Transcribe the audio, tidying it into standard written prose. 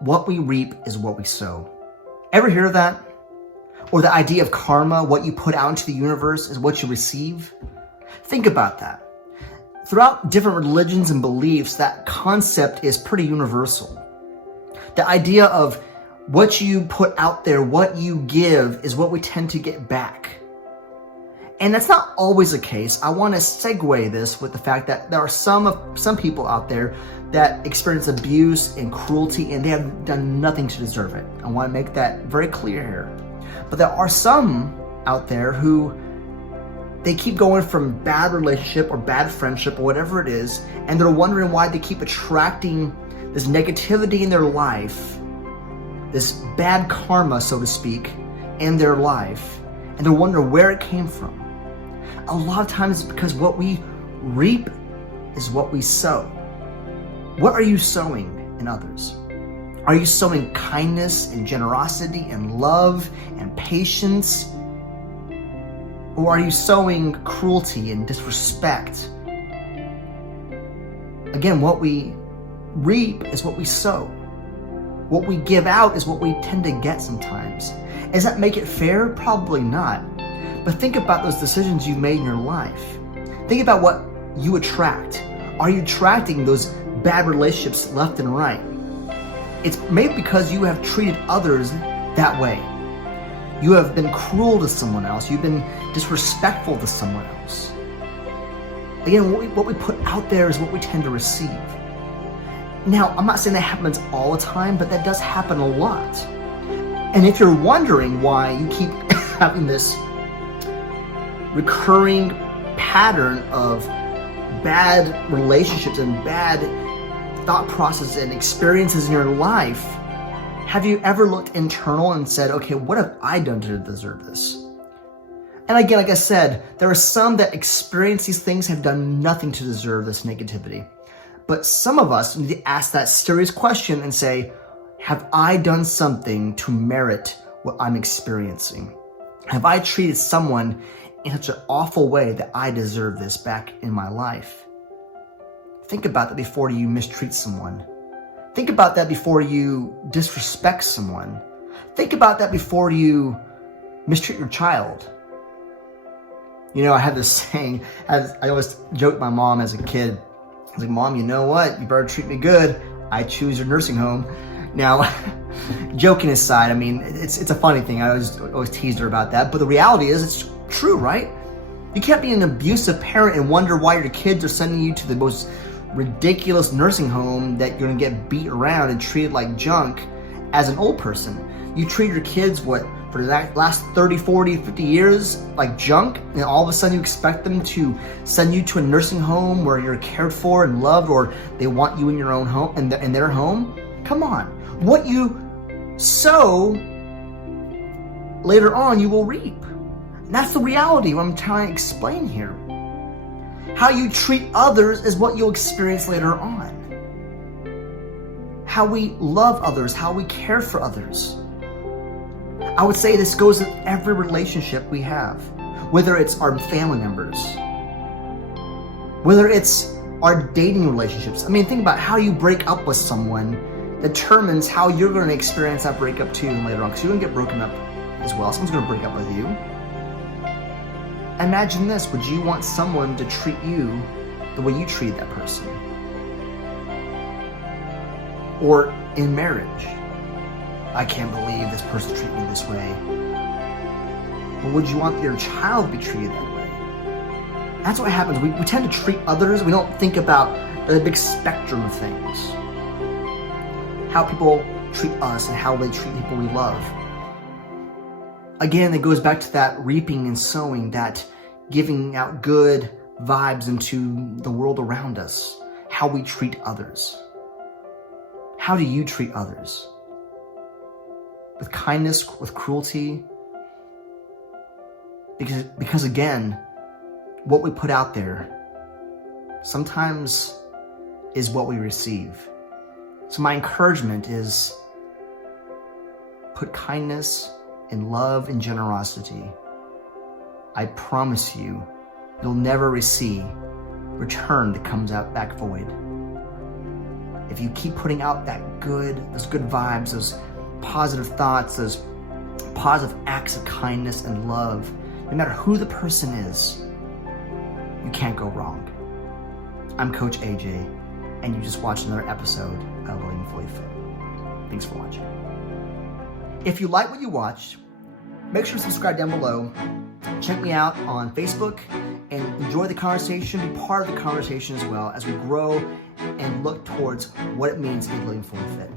What we reap is what we sow. Ever hear of that? Or the idea of karma, what you put out into the universe is what you receive? Think about that. Throughout different religions and beliefs, that concept is pretty universal. The idea of what you put out there, what you give, is what we tend to get back. And that's not always the case. I want to segue this with the fact that there are some people out there that experience abuse and cruelty, and they have done nothing to deserve it. I want to make that very clear here. But there are some out there who they keep going from bad relationship or bad friendship or whatever it is, and they're wondering why they keep attracting this negativity in their life, this bad karma, so to speak, in their life, and they're wondering where it came from. A lot of times it's because what we reap is what we sow. What are you sowing in others? Are you sowing kindness and generosity and love and patience? Or are you sowing cruelty and disrespect? Again, what we reap is what we sow. What we give out is what we tend to get sometimes. Does that make it fair? Probably not. But think about those decisions you've made in your life. Think about what you attract. Are you attracting those bad relationships left and right? It's maybe because you have treated others that way. You have been cruel to someone else. You've been disrespectful to someone else. Again, what we put out there is what we tend to receive. Now, I'm not saying that happens all the time, but that does happen a lot. And if you're wondering why you keep having this recurring pattern of bad relationships and bad thought processes and experiences in your life, have you ever looked internal and said, okay, what have I done to deserve this? And again, like I said, there are some that experience these things have done nothing to deserve this negativity. But some of us need to ask that serious question and say, have I done something to merit what I'm experiencing? Have I treated someone in such an awful way that I deserve this back in my life? Think about that before you mistreat someone. Think about that before you disrespect someone. Think about that before you mistreat your child. You know, I had this saying, I always joked with my mom as a kid. I was like, Mom, you know what? You better treat me good. I choose your nursing home. Now, joking aside, I mean, it's a funny thing. I always teased her about that. But the reality is, it's true, right? You can't be an abusive parent and wonder why your kids are sending you to the most ridiculous nursing home that you're going to get beat around and treated like junk as an old person. You treat your kids, for the last 30, 40, 50 years like junk, and all of a sudden you expect them to send you to a nursing home where you're cared for and loved, or they want you in your own home, in their home? Come on. What you sow, later on you will reap. And that's the reality, what I'm trying to explain here. How you treat others is what you'll experience later on. How we love others, how we care for others. I would say this goes in every relationship we have, whether it's our family members, whether it's our dating relationships. I mean, think about how you break up with someone determines how you're going to experience that breakup too later on, because you're going to get broken up as well. Someone's going to break up with you. Imagine this, would you want someone to treat you the way you treat that person? Or in marriage, I can't believe this person treated me this way. But would you want your child to be treated that way? That's what happens. We tend to treat others. We don't think about the big spectrum of things. How people treat us and how they treat people we love. Again, it goes back to that reaping and sowing, that giving out good vibes into the world around us. How we treat others. How do you treat others? With kindness, with cruelty? Because again, what we put out there sometimes is what we receive. So my encouragement is put kindness and love and generosity. I promise you, you'll never receive return that comes out back void. If you keep putting out those good vibes, those positive thoughts, those positive acts of kindness and love, no matter who the person is, you can't go wrong. I'm Coach AJ, and you just watched another episode of Living Fully Fit. Thanks for watching. If you like what you watched, make sure to subscribe down below. Check me out on Facebook and enjoy the conversation. Be part of the conversation as well as we grow and look towards what it means to be living fully fit.